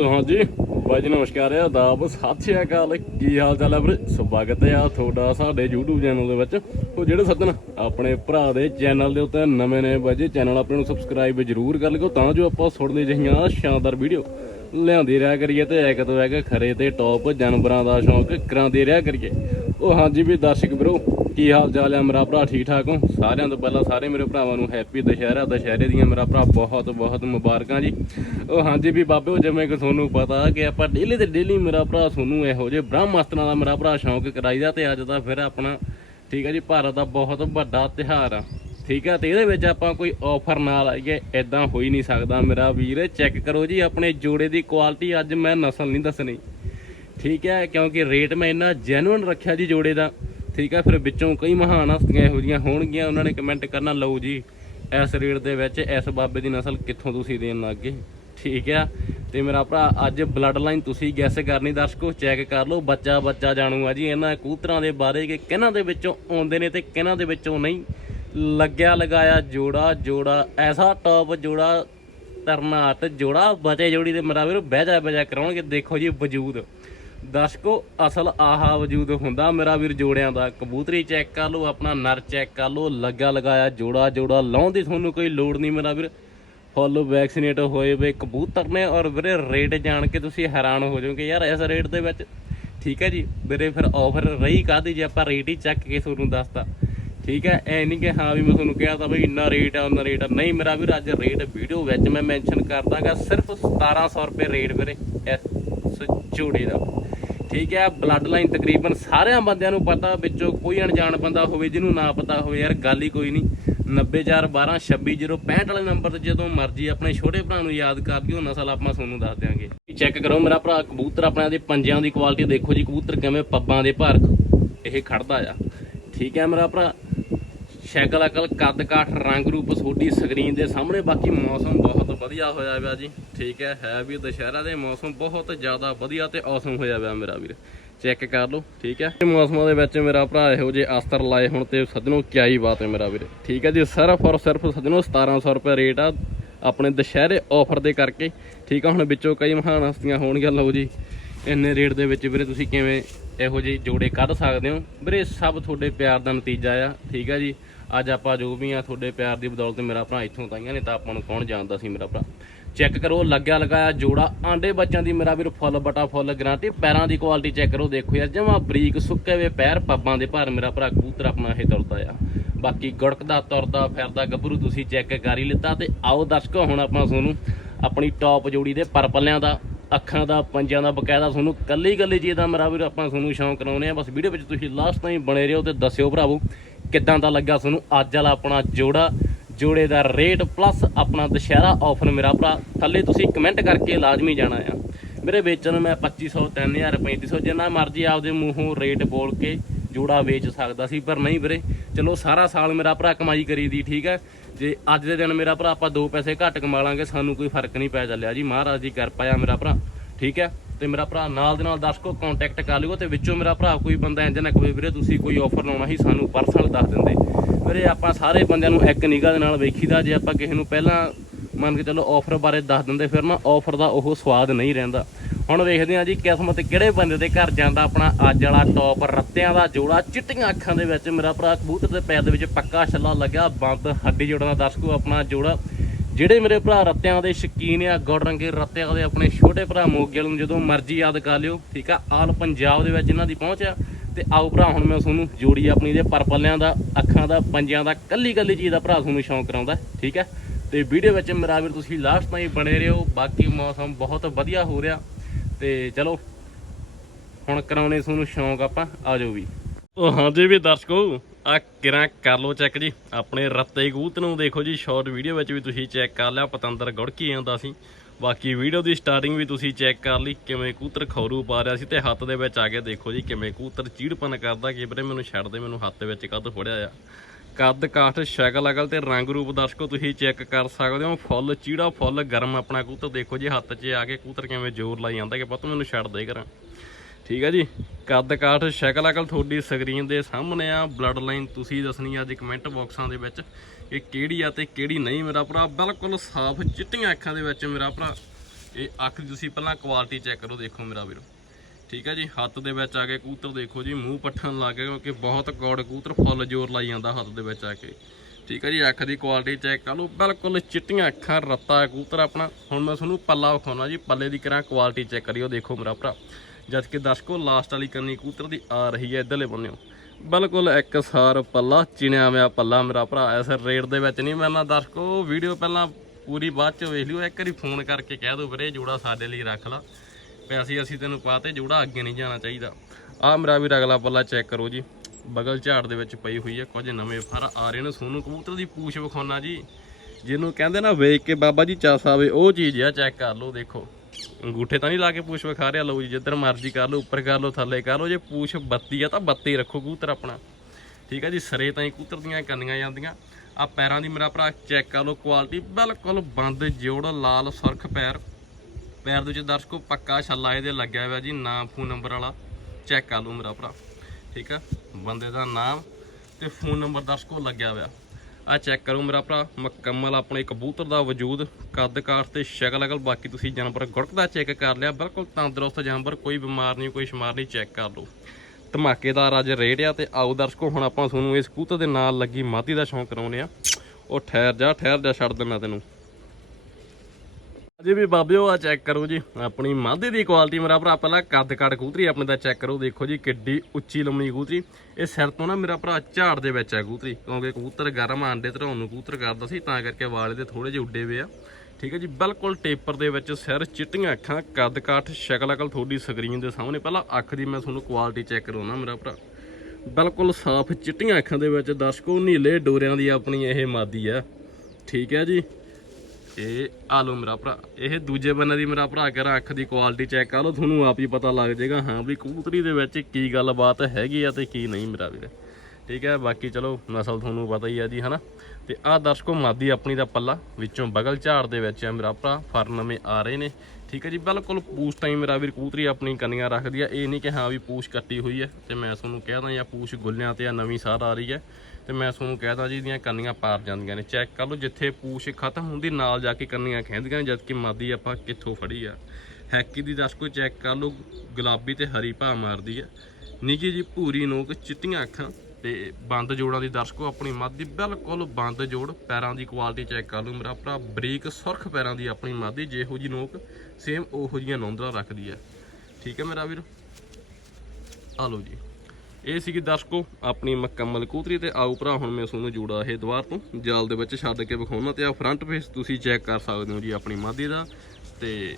ਤੋ ਹਾਂਜੀ, ਬਾਈ ਜੀ ਨਮਸਕਾਰ ਆ, ਆਦਾਬ, ਸਤਿ ਸ਼੍ਰੀ ਅਕਾਲ। ਕੀ ਹਾਲ ਚਾਲ ਹੈ ਵੀਰੇ? ਸਵਾਗਤ ਹੈ ਆ ਤੁਹਾਡਾ ਸਾਡੇ YouTube ਚੈਨਲ ਦੇ ਵਿੱਚ। ਉਹ ਜਿਹੜੇ ਸੱਜਣ, ਆਪਣੇ ਭਰਾ ਦੇ ਚੈਨਲ ਦੇ ਉੱਤੇ ਨਵੇਂ ਨੇ ਬਾਈ ਜੀ ਚੈਨਲ ਆਪਣੇ ਨੂੰ ਸਬਸਕ੍ਰਾਈਬ ਜ਼ਰੂਰ ਕਰ ਲਿਓ, ਤਾਂ ਜੋ ਆਪਾਂ ਸੁਣਦੇ ਜਿਹੀਆਂ ਸ਼ਾਨਦਾਰ ਵੀਡੀਓ ਲਿਆਂਦੀ ਰਿਹਾ ਕਰੀਏ ਤੇ ਇੱਕ ਤੋਂ ਇੱਕ ਖਰੇ ਤੇ ਟੌਪ ਜਾਨਵਰਾਂ ਦਾ ਸ਼ੌਂਕ ਕਰਾਉਂਦੇ ਰਿਹਾ ਕਰੀਏ। ਉਹ ਹਾਂਜੀ ਵੀ ਦਰਸ਼ਕ ਵੀਰੋ ਕੀ ਹਾਲ ਚਾਲ ਹੈ ਮੇਰਾ ਭਰਾ, ਠੀਕ ਠਾਕ ਹੋ? ਸਾਰਿਆਂ ਤੋਂ ਪਹਿਲਾਂ ਸਾਰੇ ਮੇਰੇ ਭਰਾਵਾਂ ਨੂੰ ਹੈਪੀ ਦੁਸ਼ਹਿਰਾ, ਦੁਸ਼ਹਿਰੇ ਦੀਆਂ ਮੇਰਾ ਭਰਾ ਬਹੁਤ ਬਹੁਤ ਮੁਬਾਰਕਾਂ ਜੀ। ਉਹ ਹਾਂਜੀ ਵੀ ਬਾਬੇ ਜਿਵੇਂ ਕਿ ਤੁਹਾਨੂੰ ਪਤਾ ਕਿ ਆਪਾਂ ਡੇਲੀ ਤੇ ਡੇਲੀ ਮੇਰਾ ਭਰਾ ਤੁਹਾਨੂੰ ਇਹੋ ਜਿਹੇ ਬ੍ਰਹਮਸਤਰਾਂ ਦਾ ਮੇਰਾ ਭਰਾ ਸ਼ੌਂਕ ਕਰਾਈਦਾ ਤੇ ਅੱਜ ਦਾ ਫਿਰ ਆਪਣਾ, ਠੀਕ ਹੈ ਜੀ, ਭਾਰਤ ਦਾ ਬਹੁਤ ਵੱਡਾ ਤਿਉਹਾਰ ਆ। ਠੀਕ ਆ, ਤੇ ਇਹਦੇ ਵਿੱਚ ਆਪਾਂ ਕੋਈ ਆਫਰ ਨਾਲ ਆਈਏ ਇਦਾਂ ਹੋ ਹੀ ਨਹੀਂ ਸਕਦਾ। ਮੇਰਾ ਵੀਰ ਚੈੱਕ ਕਰੋ ਜੀ ਆਪਣੇ ਜੋੜੇ ਦੀ ਕੁਆਲਿਟੀ ਅੱਜ ਮੈਂ ਨਸਲ ਨਹੀਂ ਦੱਸਣੀ। ਠੀਕ ਹੈ ਕਿਉਂਕਿ ਰੇਟ ਮੈਂ ਇੰਨਾ ਜੈਨੂਇਨ ਰੱਖਿਆ ਜੀ ਜੋੜੇ ਦਾ। ਠੀਕ ਹੈ ਫਿਰ ਵਿੱਚੋਂ ਕਈ ਮਹਾਨ ਹਸਤੀਆਂ ਇਹੋ ਜਿਹੀਆਂ ਹੋਣਗੀਆਂ, ਉਹਨਾਂ ਨੇ ਕਮੈਂਟ ਕਰਨਾ, ਲਓ ਜੀ, ਇਸ ਰੇਟ ਦੇ ਵਿੱਚ ਇਸ ਬਾਬੇ ਦੀ ਨਸਲ ਕਿੱਥੋਂ ਤੁਸੀਂ ਦੇਣ ਲੱਗੇ ਠੀਕ ਆ, ਤੇ ਮੇਰਾ ਭਰਾ, ਅੱਜ ਬਲੱਡ ਲਾਈਨ ਤੁਸੀਂ ਗੈਸ ਕਰਨੀ ਦਰਸ਼ਕੋ ਚੈੱਕ ਕਰ ਲਓ, ਬੱਚਾ ਬੱਚਾ ਜਾਣੂ ਆ ਜੀ, ਇਹਨਾਂ ਕੂਤਰਾਂ ਦੇ ਬਾਰੇ ਕਿ ਕਿਹਨਾਂ ਦੇ ਵਿੱਚੋਂ ਆਉਂਦੇ ਨੇ ਤੇ ਕਿਹਨਾਂ ਦੇ ਵਿੱਚੋਂ ਨਹੀਂ। ਲੱਗਿਆ ਲਗਾਇਆ ਜੋੜਾ ਜੋੜਾ ਐਸਾ ਟੌਪ ਜੋੜਾ ਤਰਨਾਟ ਜੋੜਾ, ਬਚੇ ਜੋੜੀ ਦੇ ਮੇਰਾ ਵੀਰ ਬਹਿ ਜਾ ਬਹਿ ਜਾ ਕਰਾਉਣਗੇ, ਦੇਖੋ ਜੀ, ਵਜੂਦ। ਦਰਸ਼ਕੋ, ਅਸਲ ਆਹਾ ਵਜੂਦ ਹੁੰਦਾ ਮੇਰਾ ਵੀਰ ਜੋੜਿਆਂ ਦਾ। ਕਬੂਤਰੀ ਚੈੱਕ ਕਰ ਲਓ, ਆਪਣਾ ਨਰ ਚੈੱਕ ਕਰ ਲਓ, ਲੱਗਾ ਲਗਾਇਆ, ਜੋੜਾ ਜੋੜਾ ਲਾਉਣ ਦੀ ਤੁਹਾਨੂੰ ਕੋਈ ਲੋੜ ਨਹੀਂ ਮੇਰਾ ਵੀਰ। ਫੁੱਲ ਵੈਕਸੀਨੇਟ ਹੋਏ ਵੇ ਕਬੂਤਰ ਨੇ ਔਰ ਵੀਰੇ ਰੇਟ ਜਾਣ ਕੇ ਤੁਸੀਂ ਹੈਰਾਨ ਹੋ ਜਾਓਗੇ ਯਾਰ ਇਸ ਰੇਟ ਦੇ ਵਿੱਚ। ਠੀਕ ਹੈ ਜੀ, ਵੀਰੇ ਫਿਰ ਆਫਰ ਰਹੀ ਕਾਦੀ ਜੇ ਆਪਾਂ ਰੇਟ ਹੀ ਚੱਕ ਕੇ ਤੁਹਾਨੂੰ ਦੱਸਦਾ ਠੀਕ ਹੈ, ਐ ਨਹੀਂ ਕਿ ਹਾਂ ਵੀ ਮੈਂ ਤੁਹਾਨੂੰ ਕਿਹਾ ਤਾਂ ਬਈ ਇੰਨਾ ਰੇਟ ਆ ਉਹਨਾਂ ਰੇਟ ਆ। ਨਹੀਂ ਮੇਰਾ ਵੀਰ, ਅੱਜ ਰੇਟ ਵੀਡੀਓ ਵਿੱਚ ਮੈਂ ਮੈਂਸ਼ਨ ਕਰ ਦਾਂਗਾ ਸਿਰਫ 1700 ਰੁਪਏ ਰੇਟ ਵੀਰੇ ਇਸ ਜੋੜੇ ਦਾ। ਠੀਕ ਹੈ ਬਲੱਡ ਲਾਈਨ ਤਕਰੀਬਨ ਸਾਰਿਆਂ ਬੰਦਿਆਂ ਨੂੰ ਪਤਾ ਵਿੱਚੋਂ ਕੋਈ ਅਣਜਾਣ ਬੰਦਾ ਹੋਵੇ, ਜਿਹਨੂੰ ਨਾ ਪਤਾ ਹੋਵੇ, ਯਾਰ ਗੱਲ ਹੀ ਕੋਈ ਨਹੀਂ। 904122665 ਵਾਲੇ ਨੰਬਰ ਤੇ ਜਦੋਂ ਮਰਜ਼ੀ ਆਪਣੇ ਛੋਟੇ ਭਰਾ ਨੂੰ ਯਾਦ ਕਰ ਲਿਓ ਸਾਲ ਆਪਾਂ ਤੁਹਾਨੂੰ ਦੱਸ ਦਿਆਂਗੇ। ਚੈੱਕ ਕਰੋ ਮੇਰਾ ਭਰਾ ਕਬੂਤਰ, ਆਪਣੇ ਦੇ ਪੰਜਿਆਂ ਦੀ ਕੁਆਲਿਟੀ ਦੇਖੋ ਜੀ, ਕਬੂਤਰ ਕਿਵੇਂ ਪੱਬਾਂ ਦੇ ਭਾਰ ਇਹ ਖੜਦਾ ਆ। ਠੀਕ ਹੈ ਮੇਰਾ ਭਰਾ? ਸ਼ਕਲ ਅਕਲ, ਕੱਦ ਕਾਠ, ਰੰਗ ਰੂਪ ਤੁਹਾਡੀ ਸਕਰੀਨ ਦੇ ਸਾਹਮਣੇ। ਬਾਕੀ ਮੌਸਮ ਬਹੁਤ ਵਧੀਆ ਹੋਇਆ ਪਿਆ ਜੀ। ਠੀਕ ਹੈ ਹੈ ਵੀ ਦੁਸ਼ਹਿਰਾ ਦੇ ਮੌਸਮ ਬਹੁਤ ਜ਼ਿਆਦਾ ਵਧੀਆ ਤੇ ਔਸਮ ਹੋਇਆ ਪਿਆ ਮੇਰਾ ਵੀਰ। ਚੈੱਕ ਕਰ ਲਓ, ਠੀਕ ਹੈ। ਮੌਸਮਾਂ ਦੇ ਵਿੱਚ ਮੇਰਾ ਭਰਾ ਇਹੋ ਜਿਹੇ ਅਸਤਰ ਲਾਏ ਹੁਣ ਤੇ ਸੱਜਣੋ ਕਿਆ ਹੀ ਬਾਤ ਹੈ ਮੇਰਾ ਵੀਰ। ਠੀਕ ਹੈ ਜੀ, ਸਿਰਫ ਔਰ ਸਿਰਫ ਸੱਜਣੋ 1700 ਰੁਪਏ ਰੇਟ ਆ ਆਪਣੇ ਦੁਸ਼ਹਿਰੇ ਆਫਰ ਦੇ ਕਰਕੇ। ਠੀਕ ਆ, ਹੁਣ ਵਿੱਚੋਂ ਕਈ ਮਹਾਨ ਹਸਤੀਆਂ ਹੋਣਗੀਆਂ। ਲਓ ਜੀ, ਇੰਨੇ ਰੇਟ ਦੇ ਵਿੱਚ ਵੀਰੇ ਤੁਸੀਂ ਕਿਵੇਂ ਇਹੋ ਜਿਹੇ ਜੋੜੇ ਕੱਢ ਸਕਦੇ ਹੋ। ਵੀਰੇ, ਸਭ ਤੁਹਾਡੇ ਪਿਆਰ ਦਾ ਨਤੀਜਾ ਆ, ਠੀਕ ਆ ਜੀ। ਅੱਜ ਆਪਾਂ ਜੋ ਵੀ ਆ ਤੁਹਾਡੇ ਪਿਆਰ ਦੀ ਬਦੌਲਤ ਮੇਰਾ ਭਰਾ ਇੱਥੋਂ ਤਾਈਆਂ ਨੇ, ਤਾਂ ਆਪਾਂ ਨੂੰ ਕੌਣ ਜਾਣਦਾ ਸੀ ਮੇਰਾ ਭਰਾ? ਚੈੱਕ ਕਰੋ, ਲੱਗਿਆ ਲਗਾਇਆ ਜੋੜਾ ਆਂਡੇ ਬੱਚਿਆਂ ਦੀ ਮੇਰਾ ਵੀਰ ਫੁੱਲ ਬਟਾ ਫੁੱਲ ਗਰੰਟੀ ਪੈਰਾਂ ਦੀ ਕੁਆਲਿਟੀ ਚੈੱਕ ਕਰੋ, ਦੇਖੋ ਯਾਰ, ਜਮਾ ਬਰੀਕ ਸੁੱਕੇ ਵੇ ਪੈਰ ਪੱਬਾਂ ਦੇ ਭਾਰ ਮੇਰਾ ਭਰਾ ਕਬੂਤਰ ਆਪਣਾ ਇਹ ਤੁਰਦਾ ਆ। ਬਾਕੀ ਗੜਕਦਾ ਤੁਰਦਾ, ਫਿਰਦਾ, ਗੱਭਰੂ ਤੁਸੀਂ ਚੈੱਕ ਕਰ ਹੀ ਲਿੱਤਾ ਤੇ ਆਓ ਦਰਸ਼ਕੋ, ਹੁਣ ਆਪਾਂ ਤੁਹਾਨੂੰ ਆਪਣੀ ਟੌਪ ਜੋੜੀ ਦੇ ਪਰਪਲਿਆਂ ਦਾ। ਅੱਖਾਂ ਦਾ ਪੰਜਾਂ ਦਾ, ਬਕਾਇਦਾ ਤੁਹਾਨੂੰ ਕੱਲੀ ਕੱਲੀ ਚੀਜ਼ ਦਾ ਮੇਰਾ ਵੀਰ ਆਪਾਂ ਤੁਹਾਨੂੰ ਸ਼ੌਂਕ ਕਰਾਉਨੇ ਆ ਬਸ ਵੀਡੀਓ ਵਿੱਚ ਤੁਸੀਂ ਲਾਸਟ ਤਾਈਂ ਬਣੇ ਰਹੋ ਤੇ ਦੱਸਿਓ ਭਰਾਵੋ ਕਿੱਦਾਂ ਦਾ ਲੱਗਾ ਤੁਹਾਨੂੰ ਅੱਜ ਵਾਲਾ ਆਪਣਾ ਜੋੜਾ, ਜੋੜੇ ਦਾ ਰੇਟ ਪਲੱਸ ਆਪਣਾ ਦੁਸ਼ਹਿਰਾ ਆਫਰ ਮੇਰਾ ਭਰਾ। ਥੱਲੇ ਤੁਸੀਂ ਕਮੈਂਟ ਕਰਕੇ ਲਾਜ਼ਮੀ ਜਾਣਾ ਆ। ਮੇਰੇ ਵੇਚਣ ਨੂੰ ਮੈਂ 2500 3000 3500 ਜਿੰਨਾ ਮਰਜ਼ੀ ਆਪਦੇ ਮੂੰਹੋਂ ਰੇਟ ਬੋਲ ਕੇ ਜੋੜਾ ਵੇਚ ਸਕਦਾ ਸੀ, ਪਰ ਨਹੀਂ ਵੀਰੇ। ਚਲੋ ਸਾਰਾ ਸਾਲ ਮੇਰਾ ਭਰਾ ਕਮਾਈ ਕਰੀਦੀ, ਠੀਕ ਹੈ। ਜੇ ਅੱਜ ਦੇ ਦਿਨ ਮੇਰਾ ਭਰਾ, ਆਪਾਂ ਦੋ ਪੈਸੇ ਘੱਟ ਕਮਾ ਲਾਂਗੇ, ਸਾਨੂੰ ਕੋਈ ਫ਼ਰਕ ਨਹੀਂ ਪੈ ਚੱਲਿਆ ਜੀ। ਮਹਾਰਾਜ ਦੀ ਕਿਰਪਾ ਆ ਮੇਰਾ ਭਰਾ, ਠੀਕ ਹੈ? ਤੇ ਮੇਰਾ ਭਰਾ ਨਾਲ ਦੇ ਨਾਲ ਦੱਸ ਦਰਸ਼ਕੋ ਕੰਟੈਕਟ ਕਰ ਲਿਓ ਤੇ ਵਿੱਚੋਂ ਮੇਰਾ ਭਰਾ ਕੋਈ ਬੰਦਾ ਇੰਜ ਨਾ ਕੋਈ ਵੀਰੇ ਤੁਸੀਂ ਕੋਈ ਆਫਰ ਲਾਉਣਾ ਸੀ, ਸਾਨੂੰ ਪਰਸਨਲ ਦੱਸ ਦਿੰਦੇ। ਵੀਰੇ, ਆਪਾਂ ਸਾਰੇ ਬੰਦਿਆਂ ਨੂੰ ਇੱਕ ਨਿਗਾਹ ਦੇ ਨਾਲ ਵੇਖੀਦਾ, ਜੇ ਆਪਾਂ ਕਿਸੇ ਨੂੰ ਪਹਿਲਾਂ ਮੰਨ ਕੇ ਚੱਲੋ ਆਫਰ ਬਾਰੇ ਦੱਸ ਦਿੰਦੇ, ਫਿਰ ਨਾ ਆਫਰ ਦਾ ਉਹ ਸਵਾਦ ਨਹੀਂ ਰਹਿੰਦਾ। ਹੁਣ ਵੇਖਦੇ ਹਾਂ ਜੀ ਕਿਸਮਤ ਕਿਹੜੇ ਬੰਦੇ ਦੇ ਘਰ ਜਾਂਦਾ ਆਪਣਾ ਅੱਜ ਵਾਲਾ ਟੌਪ ਰੱਤਿਆਂ ਦਾ ਜੋੜਾ। ਚਿੱਟੀਆਂ ਅੱਖਾਂ ਦੇ ਵਿੱਚ ਮੇਰਾ ਭਰਾ ਕਬੂਤਰ ਦੇ ਪੈਰ ਦੇ ਵਿੱਚ ਪੱਕਾ ਛੱਲਾ ਲੱਗਿਆ, ਬੰਦ ਹੱਡੀ ਜੋੜਾਂ ਦਾ ਦਰਸ਼ਕੋ ਆਪਣਾ ਜੋੜਾ। ਜਿਹੜੇ ਮੇਰੇ ਭਰਾ ਰੱਤਿਆਂ ਦੇ ਸ਼ਕੀਨ ਆ ਗੁੜ ਰੰਗੇ ਰੱਤਿਆਂ ਦੇ ਆਪਣੇ ਛੋਟੇ ਭਰਾ ਮੋਗੇ ਨੂੰ ਜਦੋਂ ਮਰਜ਼ੀ ਯਾਦ ਕਰ ਲਿਓ, ਠੀਕ ਆ? ਆਲ ਪੰਜਾਬ ਦੇ ਵਿੱਚ ਇਹਨਾਂ ਦੀ ਪਹੁੰਚ ਆ। ਤੇ ਆਓ ਭਰਾ, ਹੁਣ ਮੈਂ ਤੁਹਾਨੂੰ ਜੋੜੀ ਆਪਣੀ ਦੇ ਪਰਪਲਿਆਂ ਦਾ, ਅੱਖਾਂ ਦਾ, ਪੰਜਿਆਂ ਦਾ, ਕੱਲੀ ਕੱਲੀ ਚੀਜ਼ ਦਾ ਭਰਾ ਤੁਹਾਨੂੰ ਸ਼ੌਂਕ ਕਰਾਉਂਦਾ, ਠੀਕ ਹੈ ਤੇ ਵੀਡੀਓ ਵਿੱਚ ਮੇਰਾ ਵੀਰ ਤੁਸੀਂ ਲਾਸਟ ਤਾਈਂ ਬਣੇ ਰਹੋ, ਬਾਕੀ ਮੌਸਮ ਬਹੁਤ ਵਧੀਆ ਹੋ ਰਿਹਾ। ਤੇ ਚਲੋ, ਹੁਣ ਕਰਾਉਣੇ ਤੁਹਾਨੂੰ ਸ਼ੌਂਕ ਆਪਾਂ, ਆ ਜਾਓ ਵੀ। ਉਹ ਹਾਂਜੀ ਵੀ ਦਰਸ਼ਕੋ, ਆ ਕਿਰਾਂ ਕਰ ਲਓ ਚੈੱਕ ਜੀ। ਆਪਣੇ ਰੱਤੇ ਕੂਤ ਨੂੰ ਦੇਖੋ ਜੀ ਸ਼ਾਰਟ ਵੀਡੀਓ ਵਿੱਚ ਵੀ ਤੁਸੀਂ ਚੈੱਕ ਕਰ ਲਿਆ, ਪਤੰਦਰ ਗੁੜਕੀ ਆਉਂਦਾ ਸੀ। ਬਾਕੀ ਵੀਡੀਓ ਦੀ ਸਟਾਰਟਿੰਗ ਵੀ ਤੁਸੀਂ ਚੈੱਕ ਕਰ ਲਈ, ਕਿਵੇਂ ਕੂਤਰ ਖੌਰੂ ਪਾ ਰਿਹਾ ਸੀ ਤੇ ਹੱਥ ਦੇ ਵਿੱਚ ਆ ਕੇ ਦੇਖੋ ਜੀ, ਕਿਵੇਂ ਕੂਤਰ ਚੀੜਪਨ ਕਰਦਾ, ਕਿ ਵੀਰੇ ਮੈਨੂੰ ਛੱਡ ਦੇ, ਮੈਨੂੰ ਹੱਥ ਦੇ ਵਿੱਚ ਕੱਦ ਫੜਿਆ ਆ। ਕੱਦ ਕਾਠ, ਸ਼ਕਲ ਅਕਲ ਤੇ ਰੰਗ ਰੂਪ ਦਰਸ਼ਕੋ ਤੁਸੀਂ ਚੈੱਕ ਕਰ ਸਕਦੇ ਹੋ। ਫੁੱਲ, ਚੀੜਾ ਫੁੱਲ, ਗਰਮ ਆਪਣਾ ਕੂਤਰ ਦੇਖੋ ਜੀ, ਹੱਥ 'ਚ ਆ ਕੇ ਕੂਤਰ ਕਿਵੇਂ ਜ਼ੋਰ ਲਾਈ ਜਾਂਦਾ ਕਿ ਪੁੱਤ ਮੈਨੂੰ ਛੱਡ ਦੇ ਕਰਾਂ ਠੀਕ ਹੈ ਜੀ? ਕੱਦ ਕਾਠ, ਸ਼ਕਲ ਅਕਲ ਤੁਹਾਡੀ ਸਕਰੀਨ ਦੇ ਸਾਹਮਣੇ ਆ। ਬਲੱਡ ਲਾਈਨ ਤੁਸੀਂ ਦੱਸਣੀ ਆ ਅੱਜ ਕਮੈਂਟ ਬਾਕਸਾਂ ਦੇ ਵਿੱਚ ਇਹ ਕਿਹੜੀ ਆ ਤੇ ਕਿਹੜੀ ਨਹੀਂ ਮੇਰਾ ਭਰਾ। ਬਿਲਕੁਲ ਸਾਫ਼ ਚਿੱਟੀਆਂ ਅੱਖਾਂ ਦੇ ਵਿੱਚ ਮੇਰਾ ਭਰਾ। ਇਹ ਅੱਖ ਤੁਸੀਂ ਪਹਿਲਾਂ ਕੁਆਲਿਟੀ ਚੈੱਕ ਕਰੋ, ਦੇਖੋ ਮੇਰਾ ਵੀਰੋ। ਠੀਕ ਹੈ ਜੀ, ਹੱਥ ਦੇ ਵਿੱਚ ਆ ਕੇ ਕਬੂਤਰ ਦੇਖੋ ਜੀ, ਮੂੰਹ ਪੱਠਣ ਲੱਗ ਗਿਆ ਕਿਉਂਕਿ ਬਹੁਤ ਗੌੜ ਕਬੂਤਰ ਫੁੱਲ ਜ਼ੋਰ ਲਾਈ ਜਾਂਦਾ ਹੱਥ ਦੇ ਵਿੱਚ ਆ ਕੇ। ਠੀਕ ਹੈ ਜੀ, ਅੱਖ ਦੀ ਕੁਆਲਿਟੀ ਚੈੱਕ ਕਰ ਲਓ। ਬਿਲਕੁਲ ਚਿੱਟੀਆਂ ਅੱਖਾਂ, ਰੱਤਾ ਹੈ ਕਬੂਤਰ ਆਪਣਾ। ਹੁਣ ਮੈਂ ਤੁਹਾਨੂੰ ਪੱਲਾ ਵਿਖਾਉਣਾ ਜੀ, ਪੱਲੇ ਦੀ ਕਿਰਾਂ ਕੁਆਲਿਟੀ ਚੈੱਕ ਕਰਿਓ, ਦੇਖੋ ਮੇਰਾ ਭਰਾ। ਜਦ ਕਿ ਦਰਸ਼ਕੋ ਲਾਸਟ ਵਾਲੀ ਕੰਨੀ ਕਬੂਤਰ ਦੀ ਆ ਰਹੀ ਹੈ ਇਧਰਲੇ ਬੰਨਿਓ। ਬਿਲਕੁਲ ਇੱਕ ਸਾਰ ਪੱਲਾ, ਚਿਣਿਆ ਹੋਇਆ ਪੱਲਾ ਮੇਰਾ ਭਰਾ। ਇਸ ਰੇਟ ਦੇ ਵਿੱਚ ਨਹੀਂ ਮੈਂ ਨਾ ਦਰਸ਼ਕੋ, ਵੀਡੀਓ ਪਹਿਲਾਂ ਪੂਰੀ ਬਾਅਦ ਚ ਵੇਖ ਲਿਓ। ਇੱਕ ਵਾਰੀ ਫੋਨ ਕਰਕੇ ਕਹਿ ਦਿਓ ਵੀਰੇ, ਜੋੜਾ ਸਾਡੇ ਲਈ ਰੱਖ ਲਾ। ਤੇ ਅਸੀਂ ਅਸੀਂ ਤੈਨੂੰ ਪਾਤੇ ਜੋੜਾ ਅੱਗੇ ਨਹੀਂ ਜਾਣਾ ਚਾਹੀਦਾ। ਆ ਮੇਰਾ ਵੀ ਅਗਲਾ ਪੱਲਾ ਚੈੱਕ ਕਰੋ ਜੀ। ਬਗਲ ਝਾੜ ਦੇ ਵਿੱਚ ਪਈ ਹੋਈ ਹੈ ਕੁਝ ਨਵੇਂ ਫਰ ਆ ਰਹੇ ਨੇ। ਸੋਨੂੰ ਕਬੂਤਰ ਦੀ ਪੂਛ ਵਿਖਾਉਣਾ ਜੀ। ਜਿਹਨੂੰ ਕਹਿੰਦੇ ਨਾ ਵੇਖ ਕੇ ਬਾਬਾ ਜੀ ਚਾਸ ਆਵੇ ਉਹ ਚੀਜ਼ ਆ ਚੈੱਕ ਕਰ ਲਓ, ਦੇਖੋ। ਅੰਗੂਠੇ ਤਾਂ ਨਹੀਂ ਲਾ ਕੇ ਪੂਛ ਵਿਖਾ ਰਿਹਾ? ਲਓ ਜੀ, ਜਿੱਧਰ ਮਰਜ਼ੀ ਕਰ ਲਓ, ਉੱਪਰ ਕਰ ਲਓ, ਥੱਲੇ ਕਰ ਲਓ। ਜੇ ਪੂਛ ਬੱਤੀ ਆ ਤਾਂ ਬੱਤੀ ਰੱਖੋ ਕਬੂਤਰ ਆਪਣਾ। ਠੀਕ ਹੈ ਜੀ, ਸਰੇ ਤਾਂ ਹੀ ਕਬੂਤਰ ਦੀਆਂ ਕੰਨੀਆਂ ਜਾਂਦੀਆਂ। ਆ ਪੈਰਾਂ ਦੀ ਮੇਰਾ ਭਰਾ ਚੈੱਕ ਕਰ ਲਓ ਕੁਆਲਿਟੀ ਬਿਲਕੁਲ ਬੰਦ, ਜੋੜ, ਲਾਲ, ਸੁਰਖ ਪੈਰ। ਪੈਰ ਦੇ ਵਿੱਚ ਦਰਸ਼ਕੋ, ਪੱਕਾ ਛੱਲਾ ਇਹਦੇ ਲੱਗਿਆ ਹੋਇਆ ਜੀ, ਨਾਮ, ਫੋਨ ਨੰਬਰ ਵਾਲਾ। ਚੈੱਕ ਕਰ ਲਓ ਮੇਰਾ ਭਰਾ। ਠੀਕ ਆ? ਬੰਦੇ ਦਾ ਨਾਮ ਤੇ ਫੋਨ ਨੰਬਰ ਦਰਸ਼ਕੋ ਲੱਗਿਆ ਹੋਇਆ। ਆ ਚੈੱਕ ਕਰੋ ਮੇਰਾ ਭਰਾ, ਮੁਕੰਮਲ ਆਪਣੇ ਕਬੂਤਰ ਦਾ ਵਜੂਦ, ਕੱਦ ਕਾਠ ਤੇ ਸ਼ਕਲ ਅਗਲ ਬਾਕੀ ਤੁਸੀਂ ਜਾਨਵਰ ਗੁੜਕਦਾ ਚੈੱਕ ਕਰ ਲਿਆ। ਬਿਲਕੁਲ ਤੰਦਰੁਸਤ ਜਾਨਵਰ, ਕੋਈ ਬਿਮਾਰ ਨਹੀਂ, ਕੋਈ ਸ਼ਮਾਰ ਨਹੀਂ, ਚੈੱਕ ਕਰ ਲਓ। ਧਮਾਕੇਦਾਰ ਅੱਜ ਰੇਟ ਆ ਤੇ ਆਓ ਦਰਸ਼ਕੋ, ਹੁਣ ਆਪਾਂ ਤੁਹਾਨੂੰ ਇਸ ਕਬੂਤਰ ਦੇ ਨਾਲ ਲੱਗੀ ਮਾਦੀ ਦਾ ਸ਼ੌਂਕ ਕਰਾਉਨੇ ਆ। ਉਹ ਠਹਿਰ ਜਾ ਠਹਿਰ ਜਾ, ਛੱਡ ਦਿੰਨਾ ਤੈਨੂੰ। ਅਜੇ ਵੀ ਬਾਬਿਓ ਆ ਚੈੱਕ ਕਰੋ ਜੀ। ਆਪਣੀ ਮਾਦੇ ਦੀ ਕੁਆਲਿਟੀ ਮੇਰਾ ਭਰਾ, ਪਹਿਲਾਂ ਕੱਦ ਕੱਟ ਕੂਤਰੀ, ਆਪਣੇ ਦਾ ਚੈੱਕ ਕਰੋ। ਦੇਖੋ ਜੀ, ਕਿੱਡੀ ਉੱਚੀ ਲੰਮੀ ਕੂਤਰੀ। ਇਹ ਸਿਰ ਤੋਂ ਨਾ ਮੇਰਾ ਭਰਾ ਝਾੜ ਦੇ ਵਿੱਚ ਹੈ ਕੂਤਰੀ, ਕਿਉਂਕਿ ਕਬੂਤਰ ਗਰਮ ਆਂਡੇ ਧਰਾਉਣ ਨੂੰ ਕਬੂਤਰ ਕਰਦਾ ਸੀ, ਤਾਂ ਕਰਕੇ ਵਾਲੇ ਦੇ ਥੋੜੇ ਜਿਹੇ ਉੱਡੇ ਵੇ ਆ। ਠੀਕ ਹੈ ਜੀ, ਬਿਲਕੁਲ ਟੇਪਰ ਦੇ ਵਿੱਚ ਸਿਰ, ਚਿੱਟੀਆਂ ਅੱਖਾਂ, ਕੱਦ ਕਾਠ, ਸ਼ਕਲ ਅਕਲ ਤੁਹਾਡੀ ਸਕਰੀਨ ਦੇ ਸਾਹਮਣੇ। ਪਹਿਲਾਂ ਅੱਖ ਦੀ ਮੈਂ ਤੁਹਾਨੂੰ ਕੁਆਲਿਟੀ ਚੈੱਕ ਕਰਾਉਣਾ ਮੇਰਾ ਭਰਾ। ਬਿਲਕੁਲ ਸਾਫ਼ ਚਿੱਟੀਆਂ ਅੱਖਾਂ ਦੇ ਵਿੱਚ, ਦਰਸ਼ਕੋ, ਨੀਲੇ ਡੋਰਿਆਂ ਦੀ ਆਪਣੀ ਇਹ ਮਾਦੀ ਆ। ਠੀਕ ਹੈ ਜੀ। ਇਹ ਆ ਲਓ ਮੇਰਾ ਭਰਾ, ਇਹ ਦੂਜੇ ਬੰਨੇ ਦੀ ਮੇਰਾ ਭਰਾ ਕਰਾਂ ਅੱਖ ਦੀ ਕੁਆਲਿਟੀ ਚੈੱਕ ਕਰ ਲਓ, ਤੁਹਾਨੂੰ ਆਪ ਹੀ ਪਤਾ ਲੱਗ ਜਾਏਗਾ, ਹਾਂ ਵੀ ਕਬੂਤਰੀ ਦੇ ਵਿੱਚ ਕੀ ਗੱਲਬਾਤ ਹੈਗੀ ਆ ਤੇ ਕੀ ਨਹੀਂ ਮੇਰਾ ਵੀਰ। ਠੀਕ ਹੈ, ਬਾਕੀ ਚਲੋ ਨਸਲ ਤੁਹਾਨੂੰ ਪਤਾ ਹੀ ਆ ਜੀ, ਹਨਾ? ਤੇ ਆਹ ਦਰਸ਼ਕੋ, ਮਾਦੀ ਆਪਣੀ ਦਾ ਪੱਲਾ ਵਿੱਚੋਂ ਬਗਲ ਝਾੜ ਦੇ ਵਿੱਚ ਆ ਮੇਰਾ ਭਰਾ, ਫਰ ਨਵੇਂ ਆ ਰਹੇ ਨੇ। ਠੀਕ ਹੈ ਜੀ, ਬਿਲਕੁਲ ਪੂਛ ਟਾਈਮ ਮੇਰਾ ਵੀਰ ਕਬੂਤਰੀ ਆਪਣੀ ਕੰਨੀਆਂ ਰੱਖਦੀ ਆ, ਇਹ ਨਹੀਂ ਕਿ ਹਾਂ ਵੀ ਪੂਛ ਕੱਟੀ ਹੋਈ ਹੈ, ਤੇ ਮੈਂ ਤੁਹਾਨੂੰ ਕਹਿ ਕਹਿਦਾ ਜਾਂ ਪੂਛ ਗੁੱਲਿਆਂ ਤੇ ਆ, ਨਵੀਂ ਸਾਰ ਆ ਰਹੀ ਹੈ। ਤੇ ਮੈਂ ਤੁਹਾਨੂੰ ਕਹਿਦਾ ਜੀ ਦੀਆਂ ਕੰਨੀਆਂ ਪਾਰ ਜਾਂਦੀਆਂ ਨੇ। ਚੈੱਕ ਕਰ ਲਓ ਜਿੱਥੇ ਪੂਛ ਖਤਮ ਹੁੰਦੀ ਨਾਲ ਜਾ ਕੇ ਕੰਨੀਆਂ ਖਿੰਦੀਆਂ ਨੇ, ਜਦ ਕਿ ਮਾਦੀ ਆਪਾਂ ਕਿੱਥੋਂ ਫੜੀ ਆ। ਹੈਕੀ ਦੀ ਦੱਸ ਕੋਈ ਚੈੱਕ ਕਰ ਲਓ ਗੁਲਾਬੀ ਤੇ ਹਰੀ ਭਾ ਮਾਰਦੀ ਆ। ਨਿੱਕੀ ਜੀ ਭੂਰੀ ਨੋਕ ਚਿੱਟੀਆਂ ਅੱਖਾਂ। ਤੇ ਬੰਦ ਜੋੜਾਂ ਦੀ ਦਰਸ਼ਕੋ ਆਪਣੀ ਮਾਦੀ ਬਿਲਕੁਲ ਬੰਦ ਜੋੜ। ਪੈਰਾਂ ਦੀ ਕੁਆਲਿਟੀ ਚੈੱਕ ਕਰ ਲਓ ਮੇਰਾ ਭਰਾ ਬਰੀਕ ਸੁਰਖ ਪੈਰਾਂ ਦੀ ਆਪਣੀ ਮਾਦੀ ਜਿਹੋ ਜੀ ਨੋਕ ਸੇਮ ਉਹੋ ਜੀਆਂ ਨੌਂਦਰਾਂ ਰੱਖਦੀ ਹੈ ਠੀਕ ਹੈ ਮੇਰਾ ਵੀਰ? ਆ ਲਓ ਜੀ। ਇਹ ਸੀਗੀ ਦਰਸ਼ਕੋ ਆਪਣੀ ਮੁਕੰਮਲ ਕੂਤਰੀ ਤੇ ਆਓ ਭਰਾ, ਹੁਣ ਮੈਂ ਤੁਹਾਨੂੰ ਜੋੜਾ ਇਹ ਦੁਆਰ ਤੋਂ। ਜਾਲ ਦੇ ਵਿੱਚ ਛੱਡ ਕੇ ਵਿਖਾਉਣਾ ਤੇ ਆ ਫਰੰਟ ਫੇਸ ਤੁਸੀਂ ਚੈੱਕ ਕਰ ਸਕਦੇ ਹੋ ਜੀ ਆਪਣੀ ਮਾਦੀ ਦਾ। ਤੇ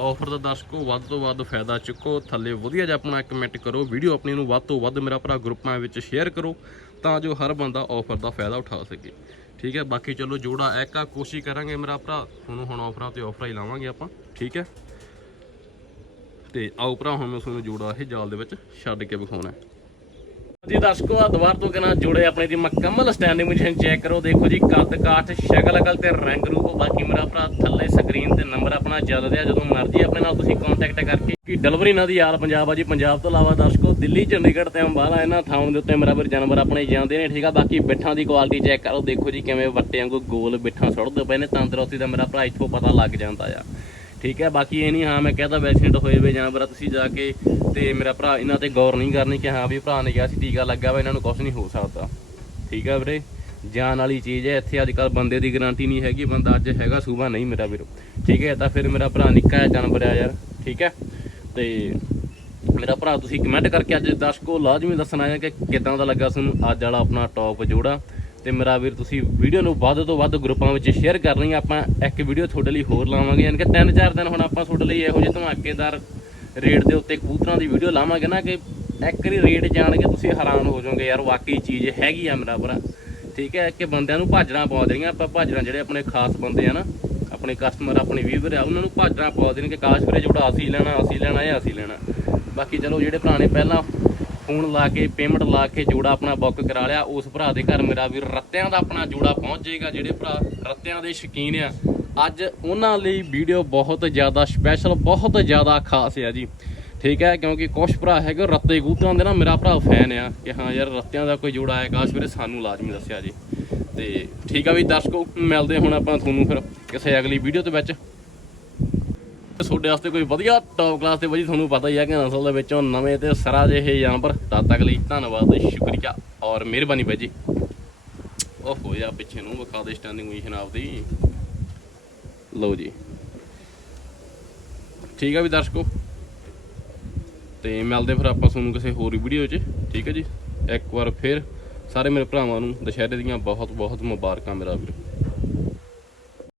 ਆਫਰ ਦਾ ਦਰਸ਼ਕੋ, ਵੱਧ ਤੋਂ ਵੱਧ ਫਾਇਦਾ ਚੁੱਕੋ, ਥੱਲੇ ਵਧੀਆ ਜਿਹਾ ਆਪਣਾ ਕਮੈਂਟ ਕਰੋ ਵੀਡੀਓ ਆਪਣੀ ਨੂੰ ਵੱਧ ਤੋਂ ਵੱਧ ਮੇਰਾ ਭਰਾ ਗਰੁੱਪਾਂ ਵਿੱਚ ਸ਼ੇਅਰ ਕਰੋ, ਤਾਂ ਜੋ ਹਰ ਬੰਦਾ ਆਫਰ ਦਾ ਫਾਇਦਾ ਉਠਾ ਸਕੇ। ਠੀਕ ਹੈ, ਬਾਕੀ ਚਲੋ ਜੋੜਾ ਇੱਕ ਕੋਸ਼ਿਸ਼ ਕਰਾਂਗੇ ਮੇਰਾ ਭਰਾ ਤੁਹਾਨੂੰ ਹੁਣ ਆਫਰਾਂ ਤੇ ਆਫਰਾਂ ਹੀ ਲਾਵਾਂਗੇ ਆਪਾਂ। ਠੀਕ ਹੈ? ਤੇ ਆਓ ਭਰਾ, ਹੁਣ ਮੈਂ ਤੁਹਾਨੂੰ ਜੋੜਾ ਇਹ ਜਾਲ ਦੇ ਵਿੱਚ ਛੱਡ ਕੇ ਵਿਖਾਉਣਾ ਜੀ ਦਰਸ਼ਕੋ ਆ ਦੁਬਾਰ ਤੋਂ ਕਿਨਾ ਜੁੜੇ ਆਪਣੇ ਦੀ ਮੁਕੰਮਲ ਸਟੈਂਡਿੰਗ ਪੋਜੀਸ਼ਨ ਚੈੱਕ ਕਰੋ। ਦੇਖੋ ਜੀ, ਕੱਦ ਕਾਠ, ਸ਼ਕਲ ਅਕਲ ਤੇ ਰੰਗ ਰੂਪ, ਬਾਕੀ ਮੇਰਾ ਭਰਾ ਥੱਲੇ ਸਕਰੀਨ ਤੇ ਨੰਬਰ ਆਪਣਾ ਚੱਲ ਰਿਹਾ। ਜਦੋਂ ਮਰਜ਼ੀ ਆਪਣੇ ਨਾਲ ਤੁਸੀਂ ਕੰਟੈਕਟ ਕਰਕੇ ਕਿ ਡਿਲੀਵਰੀ ਇਹਨਾਂ ਦੀ ਆਲ ਪੰਜਾਬ ਆ ਜੀ। ਪੰਜਾਬ ਤੋਂ ਇਲਾਵਾ ਦਰਸ਼ਕੋ, ਦਿੱਲੀ, ਚੰਡੀਗੜ੍ਹ ਤੇ ਅੰਬਾਲਾ, ਇਹਨਾਂ ਥਾਵਾਂ ਦੇ ਉੱਤੇ ਮੇਰਾ ਵੀਰ ਜਾਨਵਰ ਆਪਣੇ ਜਾਂਦੇ ਨੇ, ਠੀਕ ਆ? ਬਾਕੀ ਬਿੱਠਾਂ ਦੀ ਕੁਆਲਿਟੀ ਚੈੱਕ ਕਰੋ। ਦੇਖੋ ਜੀ ਕਿਵੇਂ ਵੱਟੇ ਵਾਂਗੂ ਗੋਲ ਬਿੱਠਾਂ ਸੁੱਟਦੇ ਪਏ ਨੇ। ਤੰਦਰੁਸਤੀ ਦਾ ਮੇਰਾ ਭਰਾ, ਇੱਥੋਂ ਪਤਾ ਲੱਗ ਜਾਂਦਾ ਆ। ਠੀਕ ਹੈ ਬਾਕੀ ਇਹ ਨਹੀਂ ਹਾਂ ਮੈਂ ਕਹਦਾ ਵੈਕਸੀਨੇਟ ਹੋਏ ਵੇ ਜਾਨਵਰ ਆ, ਤੁਸੀਂ ਜਾ ਕੇ ਤੇ ਮੇਰਾ ਭਰਾ ਇਹਨਾਂ ਤੇ ਗੌਰ ਨਹੀਂ ਕਰਨੀ ਕਿ ਹਾਂ ਵੀ ਭਰਾ ਨੇ ਕਿਹਾ ਸੀ ਟੀਕਾ ਲੱਗਾ ਵਾ ਇਹਨਾਂ ਨੂੰ ਕੁਝ ਨਹੀਂ ਹੋ ਸਕਦਾ। ਠੀਕ ਹੈ ਵੀਰੇ ਜਾਨ ਵਾਲੀ ਚੀਜ਼ ਹੈ ਇੱਥੇ ਅੱਜ ਕੱਲ ਬੰਦੇ ਦੀ ਗਾਰੰਟੀ ਨਹੀਂ ਹੈਗੀ ਬੰਦਾ ਅੱਜ ਹੈਗਾ ਸੂਬਾ ਨਹੀਂ ਮੇਰਾ ਵੀਰੋ। ਠੀਕ ਹੈ ਤਾਂ ਫਿਰ ਮੇਰਾ ਭਰਾ ਨਿੱਕਾ ਹੈ ਜਾਨਵਰ ਆ ਯਾਰ ਠੀਕ ਹੈ। ਤੇ ਮੇਰਾ ਭਰਾ ਤੁਸੀਂ ਕਮੈਂਟ ਕਰਕੇ ਅੱਜ ਦਰਸ਼ਕੋ ਲਾਜ਼ਮੀ ਦੱਸਣਾ ਹੈ ਕਿ ਕਿਦਾਂ ਦਾ ਲੱਗਾ ਤੁਹਾਨੂੰ ਅੱਜ ਵਾਲਾ ਆਪਣਾ ਟੌਪ ਜੋੜਾ। ਤੇ ਮੇਰਾ ਵੀਰ, ਤੁਸੀਂ ਵੀਡੀਓ ਨੂੰ ਵੱਧ ਤੋਂ ਵੱਧ ਗਰੁੱਪਾਂ ਵਿੱਚ ਸ਼ੇਅਰ ਕਰਨੀ ਆਪਾਂ ਇੱਕ ਵੀਡੀਓ ਤੁਹਾਡੇ ਲਈ ਹੋਰ ਲਾਵਾਂਗੇ, ਯਾਨੀ ਕਿ ਤਿੰਨ ਚਾਰ ਦਿਨ ਹੁਣ ਆਪਾਂ ਤੁਹਾਡੇ ਲਈ ਇਹੋ ਜਿਹੇ ਧਮਾਕੇਦਾਰ ਰੇਟ ਦੇ ਉੱਤੇ ਕਬੂਤਰਾਂ ਦੀ ਵੀਡੀਓ ਲਾਵਾਂਗੇ ਨਾ ਕਿ ਇੱਕ ਵਾਰੀ ਰੇਟ ਜਾਣ ਕੇ ਤੁਸੀਂ ਹੈਰਾਨ ਹੋ ਜਾਓਗੇ, ਯਾਰ ਵਾਕਈ ਚੀਜ਼ ਹੈਗੀ ਆ ਮੇਰਾ ਭਰਾ। ਠੀਕ ਹੈ, ਕਿ ਬੰਦਿਆਂ ਨੂੰ ਭਾਜਣਾ ਪਾ ਦੇਣੀਆਂ, ਆਪਾਂ ਭਾਜਣਾ ਜਿਹੜੇ ਆਪਣੇ ਖਾਸ ਬੰਦੇ ਆ ਨਾ, ਆਪਣੇ ਕਸਟਮਰ ਆਪਣੇ ਵੀਵਰ ਆ, ਉਹਨਾਂ ਨੂੰ ਭਾਜਣਾ ਪਾ ਦੇਣਗੇ ਕਾਸ਼ ਵੀਰੇ ਜਿਹੜਾ ਅਸੀਂ ਲੈਣਾ ਅਸੀਂ ਲੈਣਾ, ਇਹ ਅਸੀਂ ਲੈਣਾ। ਬਾਕੀ ਚਲੋ, ਜਿਹੜੇ ਪੁਰਾਣੇ ਪਹਿਲਾਂ ਫੋਨ ਲਾ ਕੇ ਪੇਮੈਂਟ ਲਾ ਕੇ ਜੋੜਾ ਆਪਣਾ ਬੁੱਕ ਕਰਾ ਲਿਆ। ਉਸ ਭਰਾ ਦੇ ਘਰ ਮੇਰਾ ਵੀਰ ਰੱਤਿਆਂ ਦਾ ਆਪਣਾ ਜੋੜਾ ਪਹੁੰਚ ਜਾਏਗਾ, ਜਿਹੜੇ ਭਰਾ ਰੱਤਿਆਂ ਦੇ ਸ਼ੌਕੀਨ ਆ। ਅੱਜ ਉਹਨਾਂ ਲਈ ਵੀਡੀਓ ਬਹੁਤ ਜ਼ਿਆਦਾ ਸਪੈਸ਼ਲ ਬਹੁਤ ਜ਼ਿਆਦਾ ਖਾਸ ਆ ਜੀ। ਠੀਕ ਹੈ, ਕਿਉਂਕਿ ਕੁਛ ਭਰਾ ਹੈਗੇ ਰੱਤੇ ਕਬੂਤਰਾਂ ਦੇ ਨਾ, ਮੇਰਾ ਭਰਾ ਫੈਨ ਆ ਕਿ ਹਾਂ ਯਾਰ, ਰੱਤਿਆਂ ਦਾ ਕੋਈ ਜੋੜਾ ਆਏਗਾ ਕਾਸ਼ ਵੀਰੇ ਸਾਨੂੰ ਲਾਜ਼ਮੀ ਦੱਸਿਆ ਜੀ। ਤੇ ਠੀਕ ਆ ਵੀ ਦਰਸ਼ਕੋ, ਮਿਲਦੇ ਹੁਣ ਆਪਾਂ ਤੁਹਾਨੂੰ ਫਿਰ ਕਿਸੇ ਅਗਲੀ ਵੀਡੀਓ ਦੇ ਵਿੱਚ। ਤੁਹਾਡੇ ਵਾਸਤੇ ਕੋਈ ਵਧੀਆ ਟੌਪ ਕਲਾਸ ਤੇ ਬਾਜੀ ਤੁਹਾਨੂੰ ਪਤਾ ਹੀ ਹੈ ਕਿ ਅਸਲ ਦੇ ਵਿੱਚੋਂ ਨਵੇਂ ਤੇ ਸਰਾ ਜਿਹੇ ਜਾਨਵਰ ਤਦ ਤੱਕ ਲਈ ਧੰਨਵਾਦ ਤੇ ਸ਼ੁਕਰੀਆ ਔਰ ਮਿਹਰਬਾਨੀ ਬਾਈ ਜੀ। ਉਹ ਹੋਇਆ ਪਿੱਛੇ ਨੂੰ ਵਿਖਾ ਦੇ ਸਟੈਂਡਿੰਗ ਪੋਜੀਸ਼ਨ ਆਪਦੀ। ਲਓ ਜੀ। ਠੀਕ ਆ ਵੀ ਦਰਸ਼ਕੋ? ਤੇ ਮਿਲਦੇ ਫਿਰ ਆਪਾਂ ਤੁਹਾਨੂੰ ਕਿਸੇ ਹੋਰ ਵੀਡੀਓ 'ਚ, ਠੀਕ ਹੈ ਜੀ? ਇੱਕ ਵਾਰ ਫਿਰ ਸਾਰੇ ਮੇਰੇ ਭਰਾਵਾਂ ਨੂੰ ਦੁਸ਼ਹਿਰੇ ਦੀਆਂ ਬਹੁਤ ਬਹੁਤ ਮੁਬਾਰਕਾਂ ਮੇਰਾ ਵੀਰ।